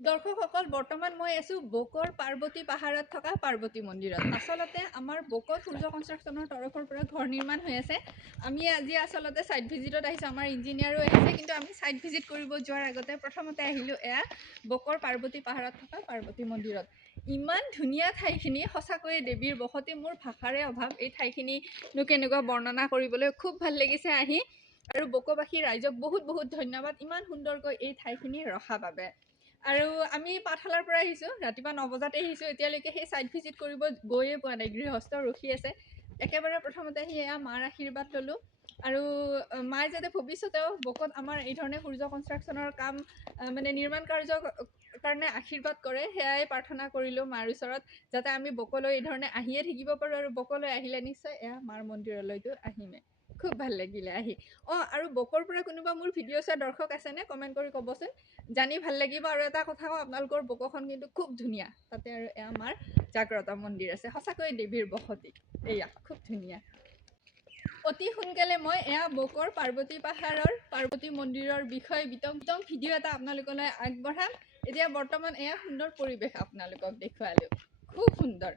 দৰ্শকসকল বৰ্তমান মই আছো বকৰ পাৰ্বতী পাহাৰত থকা পাৰ্বতী মন্দিৰত। আচলতে আমাৰ বকত সূৰ্য কনষ্ট্ৰাকশ্যনৰ তৰফৰ পৰা ঘৰ নিৰ্মাণ হৈ আছে। আমি আজি আচলতে সাইট ভিজিটত আহিছো, আমাৰ ইঞ্জিনিয়াৰো আহিছে, কিন্তু আমি সাইট ভিজিট কৰিব যোৱাৰ আগতে প্ৰথমতে আহিলো এয়া বকৰ পাৰ্বতী পাহাৰত থকা পাৰ্বতী মন্দিৰত। ইমান ধুনীয়া ঠাইখিনি, সঁচাকৈয়ে দেৱীৰ বসতি, মোৰ ভাষাৰে অভাৱ এই ঠাইখিনিনো কেনেকুৱা বৰ্ণনা কৰিবলৈ। খুব ভাল লাগিছে আহি, আৰু বকবাসী ৰাইজক বহুত বহুত ধন্যবাদ ইমান সুন্দৰকৈ এই ঠাইখিনি ৰখা বাবে। আৰু আমি পাঠশালাৰ পৰা আহিছোঁ, ৰাতিপুৱা 9 বজাতে আহিছোঁ, এতিয়ালৈকে সেই সাইট ভিজিট কৰিব গৈয়ে পোৱা নাই, গৃহস্থ ৰখি আছে। একেবাৰে প্ৰথমতে আহি এয়া মাৰ আশীৰ্বাদ ল'লোঁ, আৰু মায়ে যাতে ভৱিষ্যতেও বকত আমাৰ এই ধৰণে সূৰ্য কনষ্ট্ৰাকশ্যনৰ কাম মানে নিৰ্মাণ কাৰ্যৰ কাৰণে আশীৰ্বাদ কৰে, সেয়াই প্ৰাৰ্থনা কৰিলোঁ মাৰ ওচৰত, যাতে আমি বকলৈ এই ধৰণে আহিয়ে থাকিব পাৰোঁ। আৰু বকলৈ আহিলে নিশ্চয় এয়া মাৰ মন্দিৰলৈতো আহিমে। খুব ভাল লাগিলে আহি। আৰু বকৰ পৰা কোনোবা মোৰ ভিডিঅ' চোৱা দৰ্শক আছেনে কমেণ্ট কৰি ক'বচোন, জানি ভাল লাগিব। আৰু এটা কথা কওঁ, আপোনালোকৰ বকখন কিন্তু খুব ধুনীয়া, তাতে আৰু এয়া আমাৰ জাগ্ৰত মন্দিৰ আছে, সঁচাকৈ দেৱীৰ বসতি। এয়া খুব ধুনীয়া। অতি সোনকালে মই এয়া বকৰ পাৰ্বতী পাহাৰৰ পাৰ্বতী মন্দিৰৰ বিষয়ে বিতং ভিডিঅ' এটা আপোনালোকলৈ আগবঢ়াম। এতিয়া বৰ্তমান এয়া সুন্দৰ পৰিৱেশ আপোনালোকক দেখুৱালোঁ, খুব সুন্দৰ।